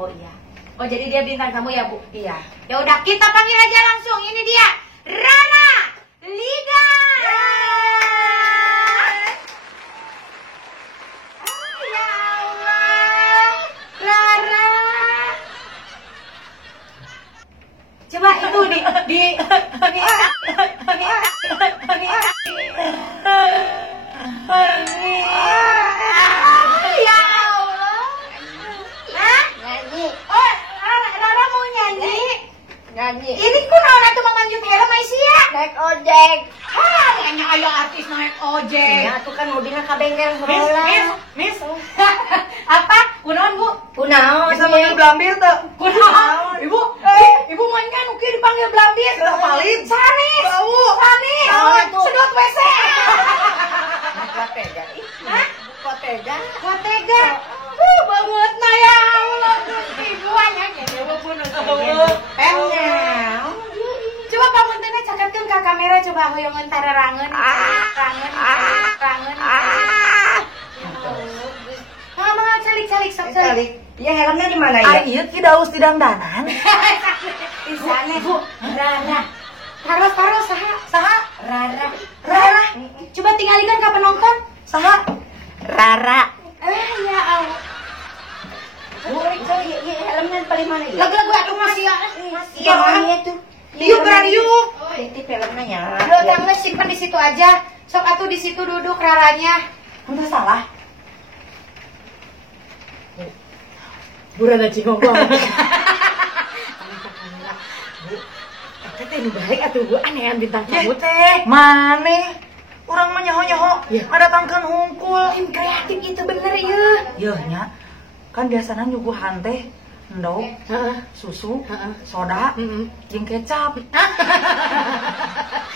Oh iya. Oh jadi dia bintang kamu ya, Bu? Iya. Ya udah kita panggil aja langsung. Ini dia Rara Lida. Oh, ya Allah, Rara. Coba itu di ya Allah. Hah? Nyanyi. Oh, Rara mau nyanyi. Nyanyi. Ini kunaon atuh memanjut helm Aisyah? Naik ojek. Ah, nanya aya artis naik ojek. Ya, tuh kan mobilnya ka bengkel Miss, heula. miss. Apa? Kunaon, Bu? Kunaon? Bisa manggil Blambir tuh. Kunaon? Ibu, ibu mainkan uki dipanggil Blambir. Paling. Sanis. Tahu. Sanis. Tahu tuh. Sedot WC. Kuat tega. Hah? Kuat tega. Kuat tega. Banget na ya Allah. Gusti gua nya jadi bunuh. Pemnya. Coba kamu tanya cakapkeun ka kamera coba hoyong antara rangen. Rangen. Mama calik-calik sok calik. Ya helmnya di mana Ah ya? iya ki daus di dandanan. Di sana, Bu. Rara. Taruh saha? Saha? Rara. Coba tinggalikan ke penonton. Saha? Rara. Ya Allah. Bu, helmnya paling mana ya? Lagu-lagu aku masih ya. Iya, mana tuh? Yuk, yuk. Titip helmnya ya. Udah kamu simpan di situ aja. Sok atuh di situ duduk Raranya. Udah salah. Burana cingong banget. Bu, teh nu baik atuh Bu, anehan bintang kamu teh. Teh, mane? Urang mah nyaho-nyaho. Ya. Ngadatangkeun hungkul. Tim kreatif itu bener ya. Yeuh nya. Kan biasana nyuguhan teh endog, susu, soda, jeung kecap.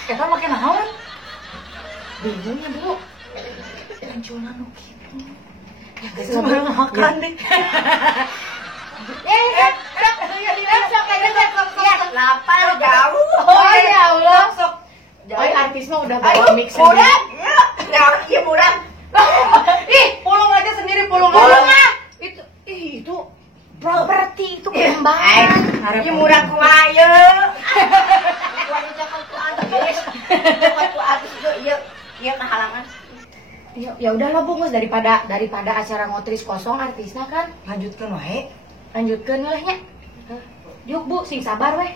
Eta make naon? Bingung ya Bu. Penjualan nu kitu. Ya Geus sembarang makan deh. Lapar jauh. Oh ya Allah. Sok. Oh artis mah udah bawa mix sendiri. Murah. Ya, iya murah. Ih, Pulung aja sendiri pulung. pulungnya. Itu berarti itu kembang. Iya murah kumaha ye. Waktu habis itu iya kehalangan. Ya udahlah Bu, Mus, daripada acara ngotris kosong artisnya kan. Lanjutkeun wae. Lanjutkeun lah nya. Yuk Bu, sing sabar weh.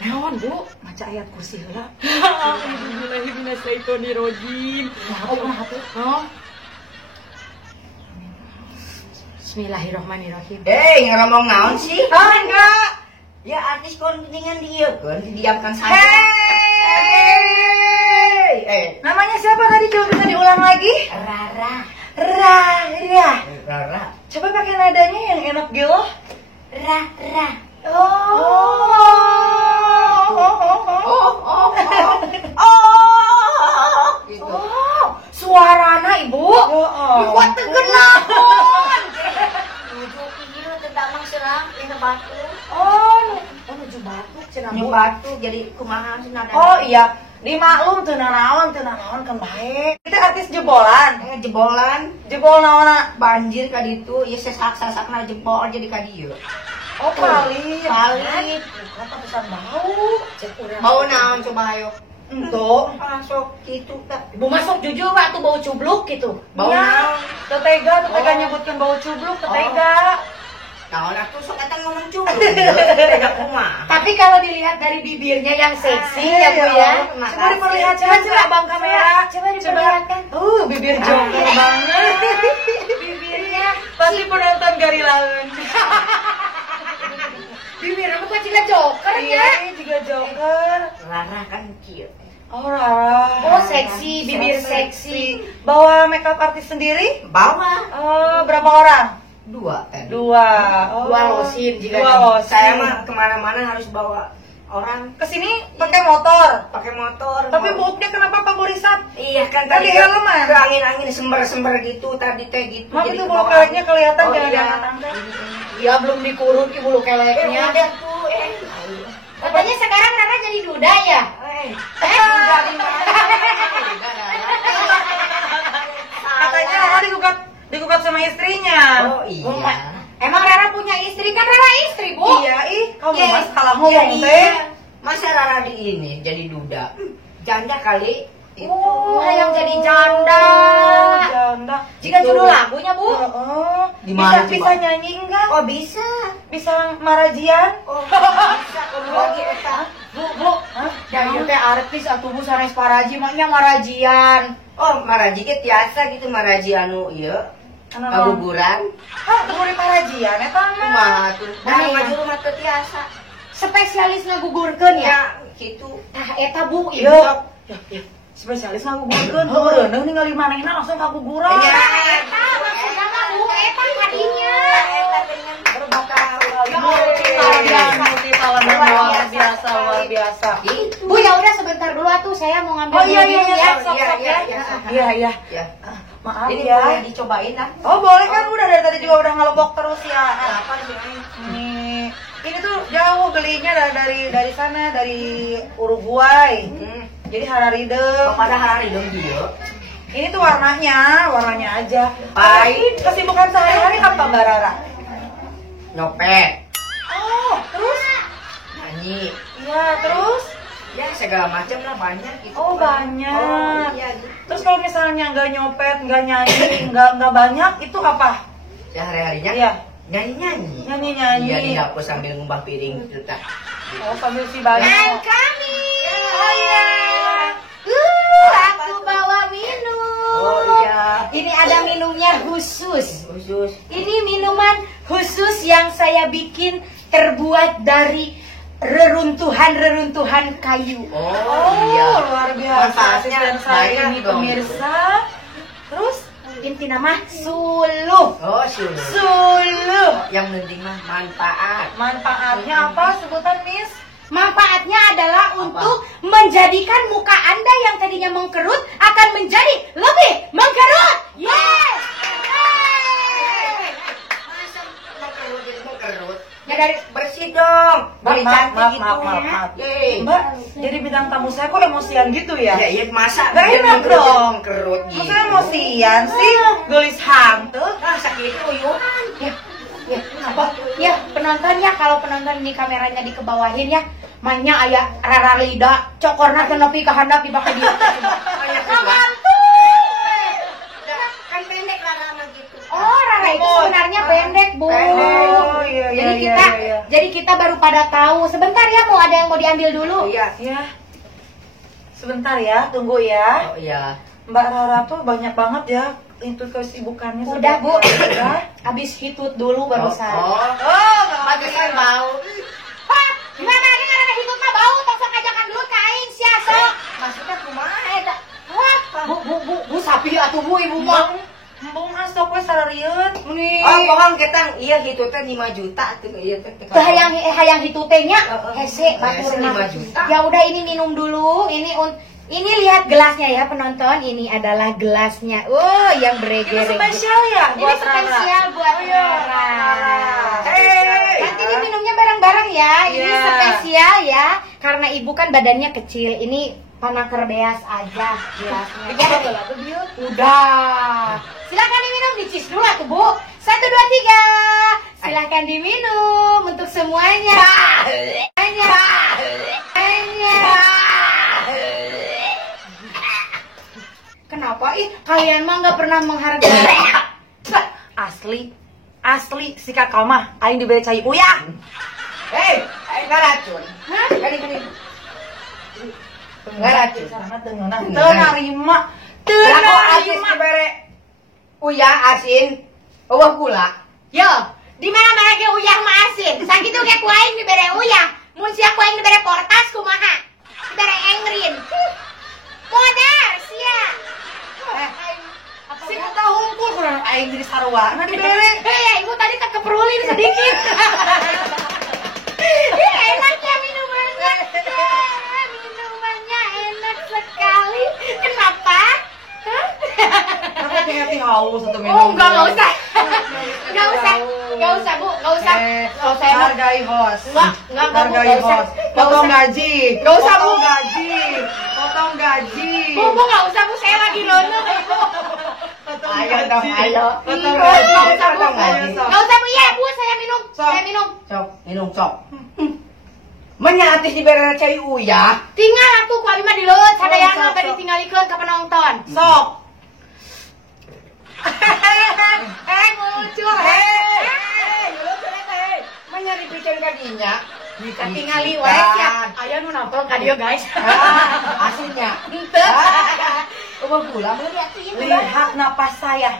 Naon Bu? Maca ayat kursi heula. Alhamdulillah minasyaitonirrajim. Oh. Bismillahirrahmanirrahim. Ngomong naon sih? Enggak. Ya artis kontingan dia kan didiamkan saja. Namanya siapa tadi? Coba bisa diulang lagi. Rara. Rara. Coba pakai nadanya yang enak gitu. Rara. Gitu. Suarana Ibu. Kuat teukeun naon? Nuju ieu teh damang serang dina batu. Nuju batuk cenah Nu Bu. batu jadi kumaha cenah. Oh iya, dimaklum teu naon kan bae. Itu artis jebolan. Jebolan Jebol naonna? banjir ka ditu, ieu sesak-sesakna jebol jadi ka dieu. Oh, palit. Palit. Kata pesan bau. Bau naon coba ayo. Entuk. Masuk gitu tak. Ibu masuk jujur Pak tuh bau cubluk gitu. Bau Ya, naon? tetega Oh. nyebutkan bau cubluk, tetega. Naon atuh sok eta ngomong cukup. Tega kumaha. Tapi kalau dilihat dari bibirnya yang seksi ya Bu ya. Coba diperlihatkan coba Bang kamera. Coba diperlihatkan. Bibir joker banget. Bibirnya. Pasti penonton garilaun. Bibirnya bukan cina joker ya. Iya, juga joker. Rara kan kieu. Oh, Rara. Oh seksi, bibir seksi. Bawa makeup artis sendiri? Bawa Berapa orang? 2 Dua. Dua losin jika Dua losin. saya mah kemana-mana harus bawa orang Kesini pakai motor. pakai motor. Tapi buuknya kenapa Pak Borisat? Iya kan Tadi tadi helman. ke angin-angin sember-sember gitu tadi teh gitu. Mak jadi itu ke bulu bawah. keleknya kelihatan Oh, jangan iya. diangkat angkat. Ya belum dikurut ki bulu keleknya. Udah tuh Katanya sekarang Rara jadi duda ya? udah di mana? Katanya Rara digugat sama istrinya. Oh iya. Emang Rara punya istri? Kan Rara istri, Bu. Iya, kamu Yes. mas salah ngomong Iya, teh. iya. Masa Rara di ini jadi duda? Janda kali. Oh, yang jadi janda. Janda. Jika Itu. judul lagunya, Bu. Oh, Gimana bisa, coba? bisa nyanyi enggak? Oh bisa. Bisa marajian? Oh bisa kalau lagi eta. Bu, Hah? yang teh artis atau Bu sanes paraji maknya marajian. Oh maraji ge tiasa gitu maraji anu ieu. Anu Ngabuburan. Hah, guru parajian eta mah. Kumaha tuh? Nah, Nah, iya. ngajuru mah teu tiasa. Spesialis ngagugurkeun ya. Ya gitu. Tah eta Bu, Iya. ibu. Ya. Spesialis ngagugurkeun. Heureuneuh ningali manehna langsung kaguguran. Iya. Eta maksudna mah Bu, eta kadinya. Eta dengan Berbakal Ya, multi talent luar biasa. gitu. Bu, ya udah sebentar dulu atuh saya mau ngambil Oh iya dulu iya ya. sok Iya, sok iya, ya. iya. Iya. Ya. Maaf Ini ya. boleh dicobain lah. Oh boleh kan udah dari tadi juga udah ngelobok terus ya. Apa sih? Ini tuh jauh belinya dari sana dari Uruguay. Jadi Hararidem. Pada hari dong dia. Ini tuh warnanya aja. Pahit. Kesibukan sehari-hari apa Mbak Rara? Nyopet, Oh, terus? nyanyi, Iya, terus? ya segala macam lah banyak gitu. Oh, banyak. Oh, iya gitu. Terus kalau misalnya nggak nyopet, nggak nyanyi, nggak banyak, itu apa? Ya hari-harinya Iya. nyanyi-nyanyi. Nyanyi-nyanyi. Iya di dapur sambil ngumbah piring gitu tak. Oh, sambil si banyak. Dan kami. Oh iya. Aku bawa minum. Oh iya. Ini ada minumnya khusus. Khusus. Ini minuman khusus yang saya bikin terbuat dari reruntuhan kayu. Oh, iya. Luar biasa. Manfaatnya Asisten saya banyak ini dong. pemirsa. Terus? Inti nama suluh. Oh suluh. Suluh. Yang penting mah manfaat. Manfaatnya apa sebutan Miss? Manfaatnya adalah untuk menjadikan muka Anda yang tadinya mengkerut akan menjadi lebih mengkerut. Yes. Masa mengkerut jadi mengkerut? Ya dari Bersih dong. Beri cantik gitu. Maaf. Yeay. Mbak, jadi bidang tamu saya kok emosian gitu ya? Ya iya masa Gak dia enak mengkerut jadi dong. mengkerut gitu. Masa emosian sih? Gelis hantu. Nah sakit uyuhan. ya penonton ya, kalau penonton ini kameranya dikebawahin ya, mainnya aya Rara Lida cokorna teu nepi ka handap di baka dia. Kan pendek lah lama gitu. Oh, Rara itu sebenarnya pendek, Bu. Pendek. Oh, iya, Jadi iya, kita iya. jadi kita baru pada tahu. Sebentar ya, mau ada yang mau diambil dulu. Oh iya. Ya. Sebentar ya, tunggu ya. Oh iya. Mbak Rara tuh banyak banget ya itu kesibukannya. Udah, Bu. Udah. Habis hitut dulu barusan. Oh, bagusan bau. Hah, gimana ini karena hitut mah bau, tong ajakan dulu ka aing sia sok. Maksudnya kumaha eta? Wah, Bu sapi atuh Bu ibu mah. Embung asok we sararieun. Nih. Oh, bohong ketang. Iya gitu teh 5 juta tuh iya teh. Teu hayang hitutenya hese Hese baturna. 5 juta. Ya udah ini minum dulu. Ini lihat gelasnya ya penonton. Ini adalah gelasnya. Oh, yang Itu berege-rege. spesial ya Ini buat Rara. spesial buat Oh, iya, Rara. Hey. Nanti diminumnya bareng-bareng ya. Ini Iya. spesial ya. Karena ibu kan badannya kecil. Ini panaker beas aja gelasnya. Dicoba gak lah tuh dia? Udah. Silakan diminum, dicis dulu atuh, Bu. 1 2 3. Silakan diminum untuk semuanya. Semuanya. Kenapa kalian mah nggak pernah menghargai? Asli si kakak mah aing diberi cai uyah. Hei, enggak racun. Hah? Kali. Enggak racun. Sangat tengenah. Teu narima. Laku asin dibere uyah asin, eueuh gula. Yo, di mana mana ge uyah mah asin. Sakitu ge ku aing dibere uyah. Mun sia ku aing dibere portas kumaha? Dibere engrin. Modar sia. Si kita hungkul kurang aing jadi sarua. Nah dibere. Hei, ibu tadi keperulin sedikit. Ih, enaknya minum banget. satu minum. Oh, enggak usah. Enggak usah. Enggak usah, Bu. Enggak usah. Kalau saya mah Hargai host. enggak, Bu. Hargai Enggak usah. host. Potong gaji. Nggak usah, Bu. Potong gaji. Potong gaji. Bu, enggak usah, Bu. Saya lagi leuneuh, Ibu. Potong Ayo gaji. dong, ayo. Potong Iya, gaji. nggak usah, Bu. Potong gaji. Enggak usah, Bu. Ya, Bu, saya minum. Sok. Saya minum. Sok, minum sok. Menyatis di bere cai uya. Tinggal atuh ku abi mah di leuweut sadayana sok, bade sok. ditinggalikeun ka penonton. Sok. Muncul. Menyari pican kakinya. Katingali wae sia. Aya nu nonton ka dieu, guys. Aslinya. Henteu. Umur pula melihat Lihat napas saya.